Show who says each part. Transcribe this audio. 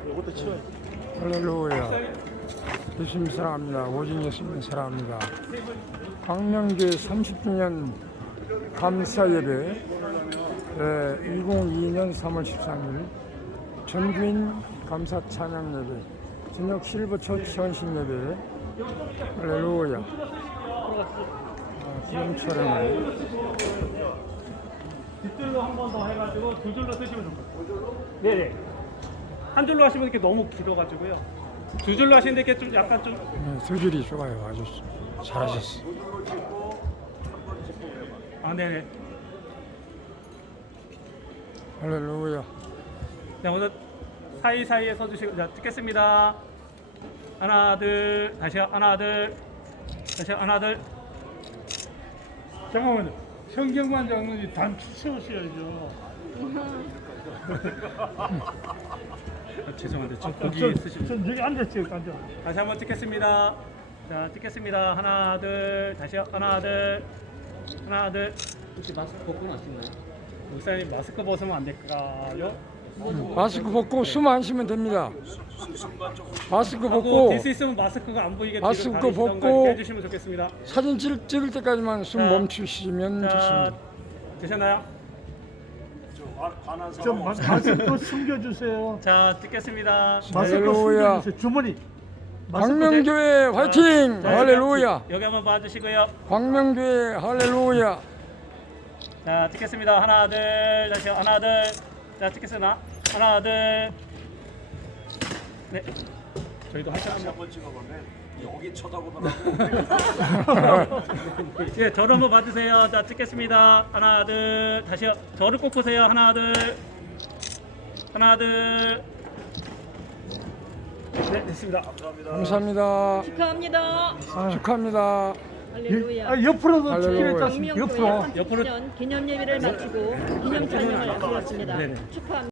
Speaker 1: 이것도 치워야 돼.
Speaker 2: 할렐루야. 예수님 사랑합니다. 오직 예수님 사랑합니다. 광명교회 30주년 감사예배 2022년 3월 13일 전주인 감사 찬양예배 저녁 실버처 현신예배 할렐루야. 기념 촬영을
Speaker 1: 뒷줄로 한 번 더 해가지고 두 줄로 쓰시면 좋겠어요. 네네. 한 줄로 하시면 이렇게 너무 길어가지고요. 두 줄로 하시는데 이렇게 좀 약간 좀
Speaker 2: 두 줄이 좋아요. 아주 잘하셨어.
Speaker 1: 네네.
Speaker 2: 할렐루야.
Speaker 1: 네, 오늘 사이사이에 서주시고 자 찍겠습니다. 하나 둘 다시요. 하나 둘 다시요. 하나 둘.
Speaker 3: 잠깐만요. 현경관 장로님 단추 세우셔야죠.
Speaker 1: 죄송한데 저 거기 쓰시면
Speaker 3: 전 여기 앉았어요. 앉아.
Speaker 1: 다시 한번 찍겠습니다. 자 찍겠습니다. 하나 둘 다시요. 하나 둘 하나 둘.
Speaker 4: 혹시 마스크 벗고 나시나요?
Speaker 1: 목사님 마스크 벗으면 안 될까요?
Speaker 2: 마스크 벗고 숨 안 쉬면 됩니다. 마스크
Speaker 1: 하고
Speaker 2: 벗고
Speaker 1: 될 수 있으면 마스크가 안 보이게
Speaker 2: 마스크
Speaker 1: 뒤로 가리시던가
Speaker 2: 벗고
Speaker 1: 이렇게 해주시면 좋겠습니다.
Speaker 2: 사진 찍을 때까지만 숨
Speaker 1: 자,
Speaker 2: 멈추시면
Speaker 1: 자
Speaker 2: 좋습니다.
Speaker 1: 되셨나요?
Speaker 3: 좀 마스크 숨겨주세요.
Speaker 1: 자 찍겠습니다.
Speaker 3: 마스크
Speaker 2: 할렐루야.
Speaker 3: 숨겨주세요. 주머니. 마스크
Speaker 2: 광명교회 화이팅!
Speaker 1: 자,
Speaker 2: 할렐루야.
Speaker 1: 여기 한번 봐주시고요.
Speaker 2: 광명교회 할렐루야.
Speaker 1: 자 찍겠습니다. 하나 둘 다시 하나 둘. 자 찍겠습니다. 하나 둘. 네. 저희도 하시면
Speaker 5: 한번 찍어보면 여기 쳐다보더라고.
Speaker 1: 예, 저를 한번 봐주세요. 자 찍겠습니다. 하나 둘 다시요. 저를 꼭 보세요. 하나 둘. 하나 둘. 네 됐습니다.
Speaker 2: 감사합니다.
Speaker 6: 축하합니다.
Speaker 2: 축하합니다.
Speaker 6: 할렐루야.
Speaker 3: 옆으로도
Speaker 2: 할렐루야.
Speaker 3: 찍히겠다.
Speaker 6: 광명교회
Speaker 3: 옆으로.
Speaker 6: 30주년 기념 예배를 마치고 기념 찬양을 드렸습니다.
Speaker 1: 네네.
Speaker 6: 축하합니다.